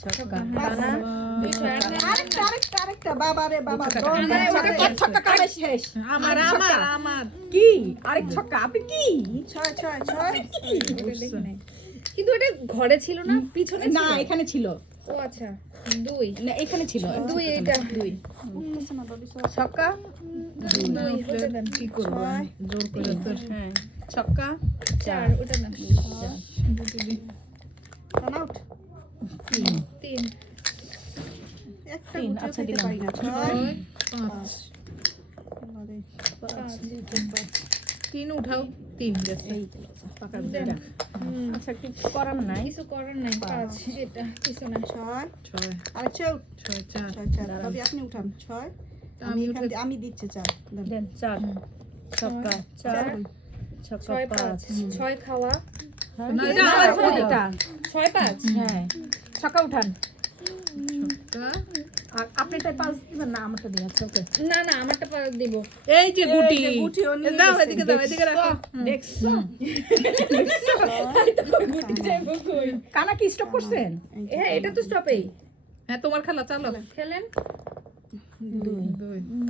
ছক্কা কানা দুই ছয় আরেকটা বাবা রে বাবা ছক্কা কারে শেষ আমার আমার আমার কি আরেক ছক্কা আপনি কি ছয় ছয় ছয় কিন্তু এটা ঘরে ছিল না পিছনে না ছিল এখানে ছিল ও আচ্ছা দুই না এখানে ছিল দুই এটা দুই উঠতেছে না বাবি ছক্কা দুই হতে দেন কি করব ছয় জোর করে তোর হ্যাঁ ছক্কা চার ওটা না রান আউট তিন একটা তিন, গুটিও আচ্ছা, খেতে দিলাম। পারি না ছয় ছয় পাঁচ আরে, পাঁচ তিন উঠাও তিন গেছে পাকা দেন। দুইটা। হুম, আচ্ছা কিছু করার নাই কিছু করার নাই পাঁচ এটা কিছু না ছয় ছয় আরেকটা আউট ছয় চার ছয় চার বাবি আপনি উঠান ছয় আমি এখান দিয়ে- আমি দিচ্ছি চার দেন। দেন চার ছক্কা চার চার, ছক্কা ছয় পাঁচ পাঁচ ছয় খাওয়া হ্যাঁ, না, কি? এটা না, আমার ছয় ছয়। এটা। ছয় পাঁচ হ্যাঁ ছক্কা উঠান ছক্কা আর আপনারটা পাঁচ দিবেন না আমারটা দিয়ে আচ্ছা ওকে না না আমারটা দিব এই যে গুটি এই যে গুটিও নিয়ে দাও গেছে। এদিকে দাও এদিকে রাখো দেখছো কই কানা কি স্টপ করছেন হ্যাঁ এটা তো স্টপেই হ্যাঁ তোমার খেলা চালো খেলেন দুই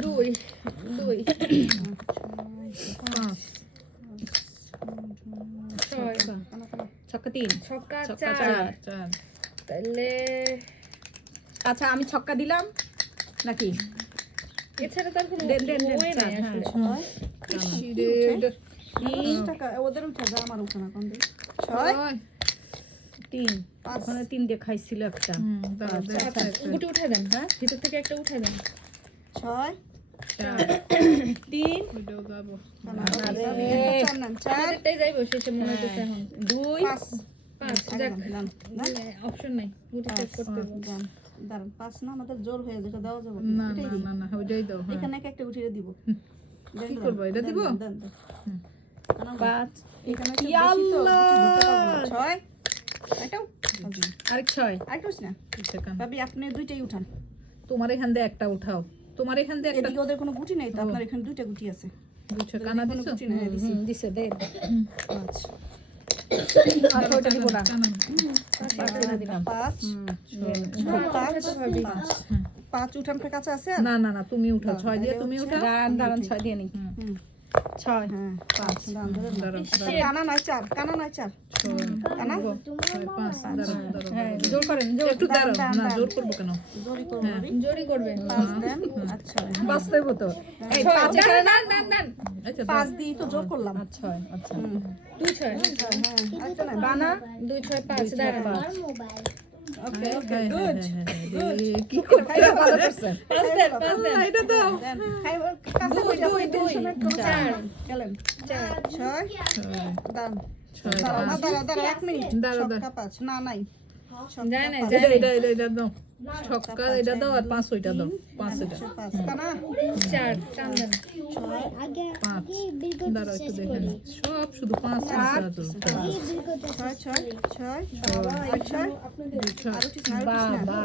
দুই দুই পাঁচ ছয় ছক্কা তিন ছক্কা ছক্কা চার চার চার তাহলে আচ্ছা আমি ছক্কা দিলাম নাকি এছাড়া তার কোনো দেন, দেন, দেন, ওয়ে নাই হ্যাঁ, আসলে ছয় ইরে, এটা- তিন টাকা ওদের উঠে যা আমার উঠে না কোন দিন ছয় ছয়। তিন পাঁচ ওখানে তিন দিয়ে খাইছিল একটা হুম, দাও, দাও, আচ্ছা একটা, গুটি উঠে দেন হ্যাঁ ভিতর থেকে একটা উঠে দেন ছয় চার। তিন ওইটাও যাবো। কানা আরে। বাবি একটা চার নেন চার আমাদেরটাই যাইবো শেষে মনে হইতেছে এখন দুই পাঁচ পাঁচ আগে যাক দেন, দেন, অপশন নাই গুটি চেক করতে হবে দেন, দাঁড়ান পাঁচ না আমাদের জোর হয়ে যেটা দেওয়া যাবে না এটাই না দিই। না না ওইটাই দাও হ্যাঁ। এখানে একটা উঠিয়ে দিব দেন, কি দেন, করবো, এটা দেন, দিব? দেন, দেন, দেন। হুম। কানা পাঁচ এখানে একটু ইয়া বেশি তো, গুটি ধরতে পারবো না। আল্লাহ। ছয় এটাও আরেক ছয় আরেকটা উঠছে না সেখানে। ভাবি আপনি দুইটাই উঠান তোমার এখান দিয়ে একটা উঠাও তোমার এখান দিয়ে একটা এদিকে ওদের কোনো গুটি নেই তো আপনার এখানে দুইটা গুটি আছে দুইটা কানা কোনো দিছো গুটি নেই দিছি দিছে দে পাঁচ আচ্ছা ওটা দিব না কানা পাঁচ দিয়ে দিলাম পাঁচ পাঁচ পাঁচ উঠাতে পারবি পাঁচ উঠান কাছে আছে না না না তুমি উঠাও ছয় দিয়ে তুমি উঠাও দাঁড়ান দাঁড়ান ছয় দিয়ে নি হুম, ছয় হ্যাঁ পাঁচ দাঁড়ান, দাঁড়ান, দাঁড়ান। দাঁড়াও কানা নয় চার কানা নয় চার ছয় কানা ছয় পাঁচ দাঁড়াও দাঁড়াও হ্যাঁ জোর করেন জোর একটু দাঁড়াও দাঁড়ান, না দাঁড়ান। জোর করবো কেন জোরি করবো ভাবি। জোরি করবে পাঁচ দেন আচ্ছা বাস্তব তো এই ছয়, পাঁচ দাঁড়ান, দাঁড়ান, দাঁড়ান, দাঁড়ান। আচ্ছা পাঁচ দিয়ে তো জোর করলাম আর ছয় আচ্ছা দুই ছয় হ্যাঁ আরেকটা নেন। বানা দুই ছয় পাঁচ দাঁড়ান পাঁচ ওকে ওকে হ্যাঁ, গুড হ্যাঁ, কি করতে ভালো করছেন পাঁচ দেন পাঁচ দেন এটা দাও দেন খাইব কাছে দুই, বসে দুই, দুই, টেনশনের কোনো চার। চাপ নাই। গেলেন চার ছয় ছয় দান ছয় দাঁড়াও না পাঁচ দাঁড়াও দাঁড়াও এক মিনিট দাঁড়াও, দাঁড়াও। ছক্কা পাঁচ না নাই যায় নাই, পাঁচ। যায় এটা দাও ছক্কা এটা দাও আর পাঁচ ওইটা দাও পাঁচ এটা আচ্ছা, পাঁচ কানা চার টান দেন ছয় পাঁচ দাঁড়াও একটু দেখে নি সব শুধু পাঁচ চার। আছে তো। ছয় ছয় ছয় আর ছয় ছয়। আর উঠিস না আর উঠিস না বাবা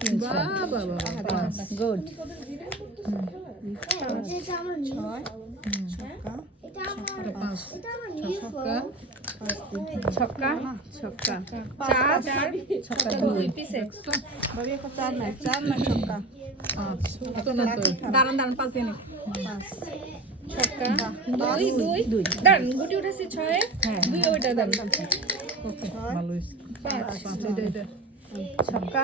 তিন ছয় বাবা বাবা পাঁচ গুড ছয় ছক্কা এটা পাঁচ ছক্কা ছক্কা ছক্কা চার চার ছক্কা দুই পিছে ভাবি একটা চার নাই ছক্কা পাঁচ তো না তো দাঁড়ান দাঁড়ান পাঁচ দিয়ে নি পাঁচ ছক্কা দুই দুই দুই দাঁড়ান গুটি উঠেছি ছয়ে হ্যাঁ দুই ওইটা দেন ওকে ছয় ভালো হয়েছে পাঁচ পাঁচ এটা ছক্কা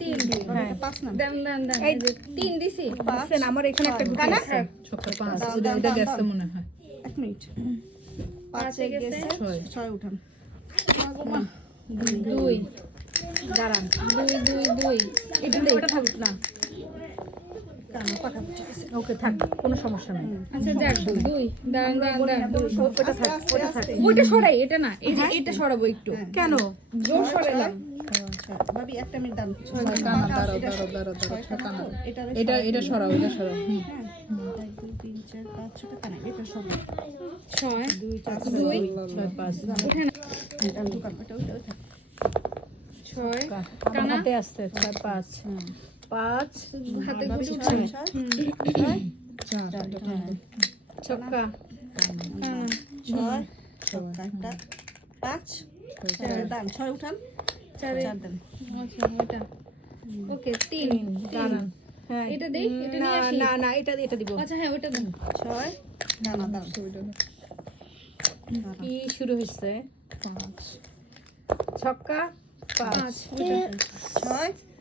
তিন ভাবি একটা পাঁচ না দেন দেন দেন এই এই যে তিন দিছি বুঝছেন আমার এখানে একটা গুটি কানা? আছে ছক্কা পাঁচ দাও, এটা দাও, এটা দাও, গেছে দাও। মনে হয় এক মিনিট পাঁচে পাঁচে গেছে গেছে ছয়। ছয় উঠান দুই দাঁড়ান দুই দুই দুই এটা ওটা থাকুক না কানা পাকা উঠে গেছে ওকে থাক কোনো সমস্যা নাই আচ্ছা যাক দুই দাঁড়ান দাঁড়ান দাঁড়ান দুই ওটা থাক ওটা থাক ওইটা সরাই এটা না এই যে এটা সরাবো একটু কেন জোর সরাইলাম ভাবি একটা মিনিট দান কানা দাঁড়াও দাঁড়াও দাঁড়াও দাঁড়াও ছক্কা না এটা এটা সরাও এটা সরাও হুম এক দুই তিন চার পাঁচ ছটা কানা এটা সব ছয় দুই চার দুই ছয় পাঁচ উঠে না দোকান ওটা ওটা ওটা ছয় আমার কানা হাতে আসছে ছয় পাঁচ পাঁচ হাতে ভাবি গুটি ছয় উঠছে ছয় চার ছক্কা কানা ছয় ছক্কা একটা পাঁচ দান ছয় উঠান চারে চার দেন। আচ্ছা ওটা ওকে 3 দাঁড়ান হ্যাঁ এটা দেই এটা না নিয়ে আসি না না এটা দিব আচ্ছা হ্যাঁ ওটা দেন 6 দাঁড়া দাঁড়া কি শুরু হচ্ছে 5 ছক্কা 5 5 6